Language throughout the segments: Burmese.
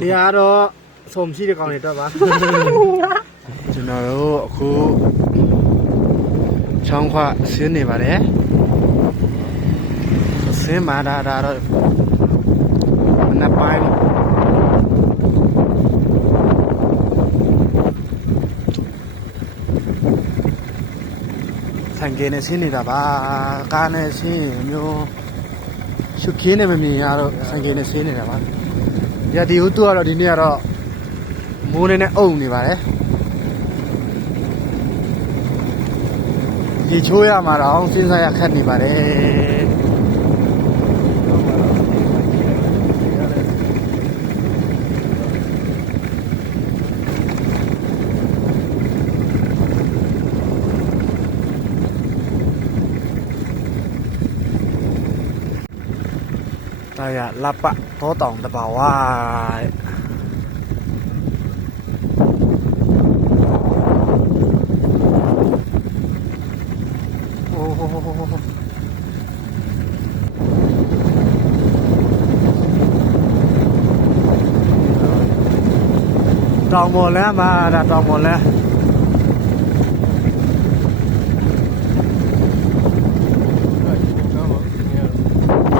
နေရာတော့ဆုံရှိတဲ့ကောင်တွေတော့ပါကျွန်တော်တို့အခုချောင်းခွဆင်းနေပါတယ်ဆင်းมาဒါတော့မနက်ပိုင်းဆိုင်ကနဲ့ဆင်းနေတာပါကားနဲ့ဆင်းမျိုးရှုခင်းနေမမြင်ရတော့ဆိုင်ကနဲ့ဆင်းနေတာပါရဒီဟုတ်တော့ဒီနေ့ကတော့မိုးနေနဲ့အုံနေပါတယ်ဒီချိုးရမှာတော့စဉ်းစားရခက်နေပါတယ်တာရလပတော့တောင်တပါဝါတောင်ပေါ်လမ်းမှာဒါတောင်ပေါ်လမ်း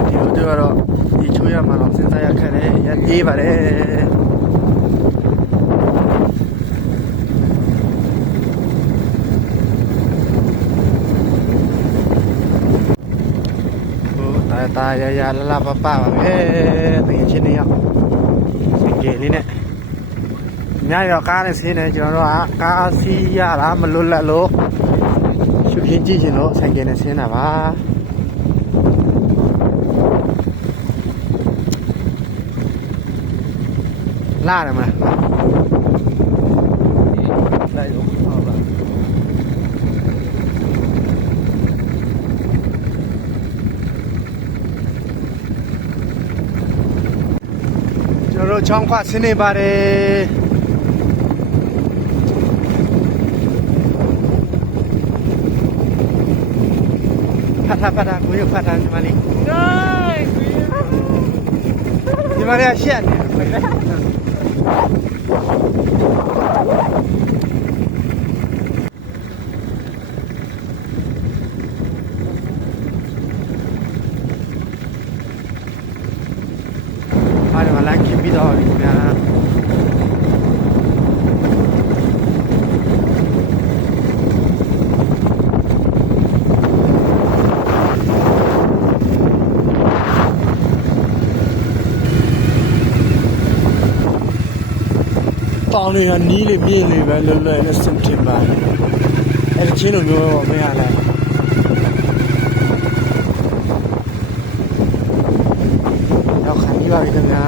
ဒီလိုတော့ဒီချိုးရမှာတော့စဉ်းစားရခက်တယ်ရပြေးပါတယ်ตายายาลาป้าပါပဲတကယ်ချင်းနေရောက်စင်ကြေလေးနဲ့ညရောက်ကားနဲ့ဆင်းနေကျွန်တော်တို့ကကားစီးရတာမလွတ်လပ်လို့ရှုခင်းကြည့်ချင်လို့ဆိုင်ကယ်နဲ့ဆင်းတာပါလာတယ်မလားလိုက်ရောဟုတ်ပါကျွန်တော်တို့ချောင်းခွဆင်းနေပါတယ်ဖတ်တာကိုရဖတ်တာညီမလေးညီမလေးရှက်နေအားလုံးလိုက်ကြည့်ပြီးတော့ဒီများတောင်းတွေကနီးလေးပြင်းလေးပဲလွယ်လွယ်နဲ့စင်တင်ပါအဲ့ဒီချင်းလိုမျိုးတော့မရနိုင်ရောက်ခံပြီးပါပြီခင်ဗျာ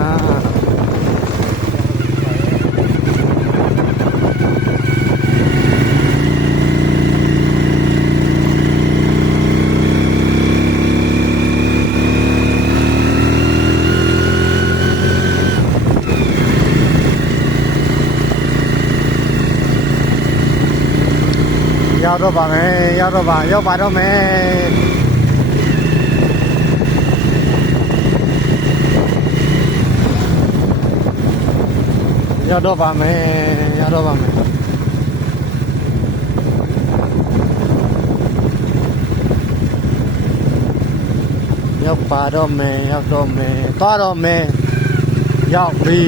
ရောက်တော့ပါမယ်ရောက်ပါတော့မယ်ရောက်တော့ပါမယ်ရောက်ပါတော့မယ်သွားတော့မယ်ရောက်ပြီ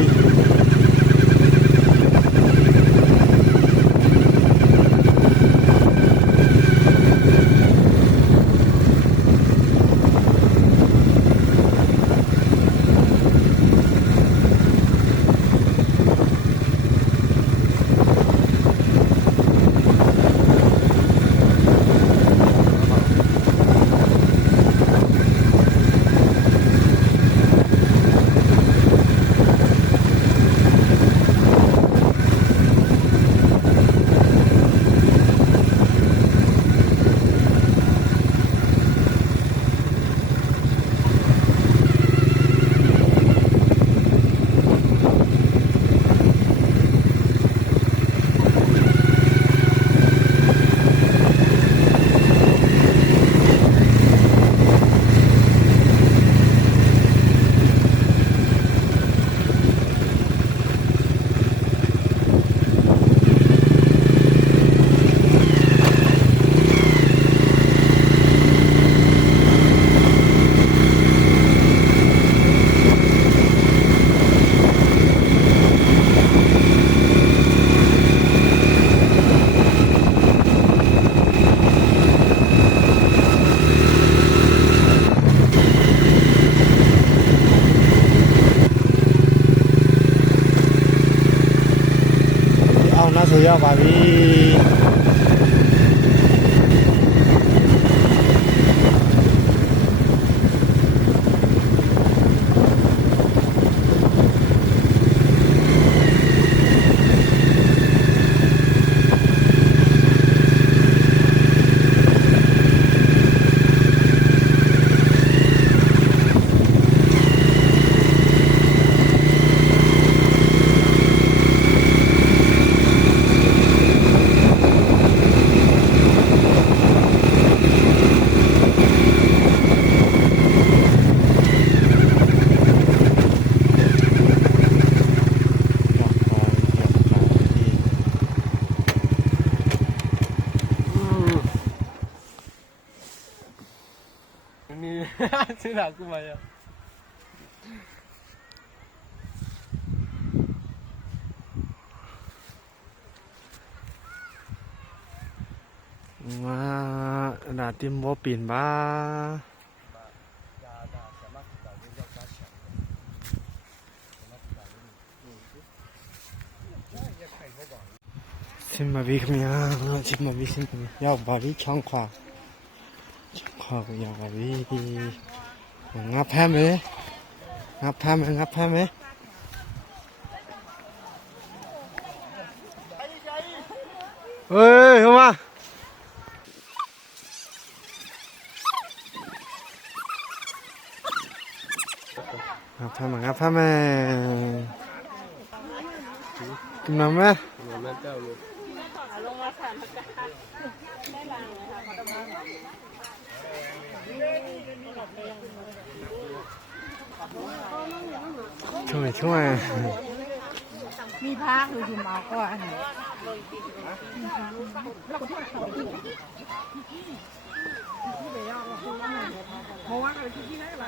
ရောက်ပါပြီ真的กูมา呀มาดาติมบ่ปีนบ้าชิมมาบีขมีอ่ะชิมมาบีชิมมาบียาวบาบีช่องขวาช่องขวาก็ยาวบาบีงับแพ้ไหมงับแพ้ไหมงับแพ้ไหมเฮ้ยเข้ามางับแพ้ไหมงับแพ้ไหมกินน้ำไหมช่วย มีพาคืออยู่เมาก็อันนี้เพราะว่าอะไรที่ได้อะไร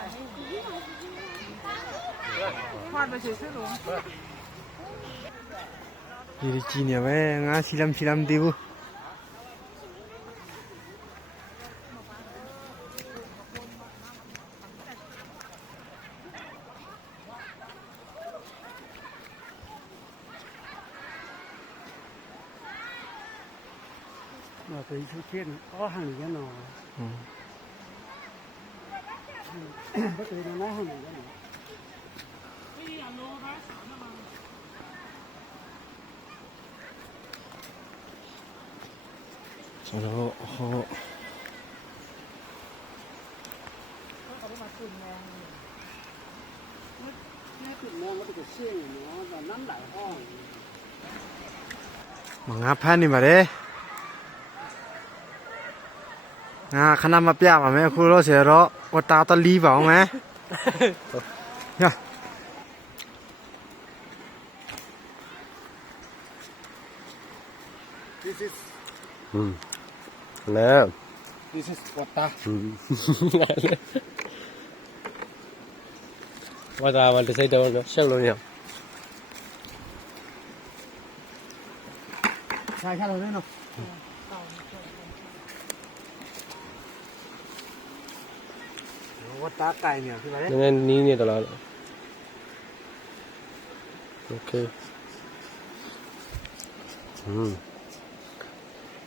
พอดไปเฉยๆหรอ ဒီကြီးနေပဲငါချီလမ်တီးဘူး มาไปชุดเช่นอ๋อห่างกันหน่อยก็คือตรงนั้นห่างกันหน่อย ကျွန်တော်ဟို นี่คือมองว่าเป็นเสี้ยนเนาะแต่น้ำไหลห้อง ငါဖမ်းနေပါတယ်ငါခဏမပြပါမယ်အခုတော့ဆရာတော့ဝတ်တာတော့လီးပါအောင်မယ်ရ This is แล้ว this is water ว่าตาวันจะใช้เดินก็เช่าเลยเนี่ย ใช่เราเนี่ยเนาะ ဝတ်တာကိုင်နေပြီလေ นี่ไงนี่เนี่ยตลอดโอเค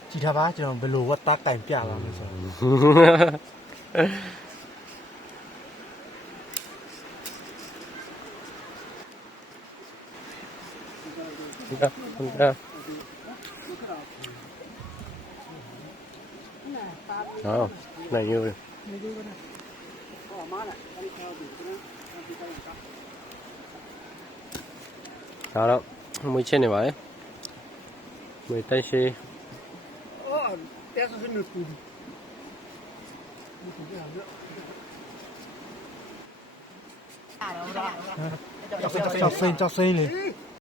ကြည့်ထားပါကျွန်တော်ဘယ်လိုဝတ်တာကိုင်ပြပါမယ်ဆိုครับครับอ๋อไหนอยู่เลย ก็มาแหละตั้งแถวอยู่นะที่ไปครับ เอาแล้วมือเช่นไหนวะมือใต้ชี โอ้แต่ก็คือหนึ่งปุ่มมีถุงยางเยอะ ကြောက်စိမ့်လေ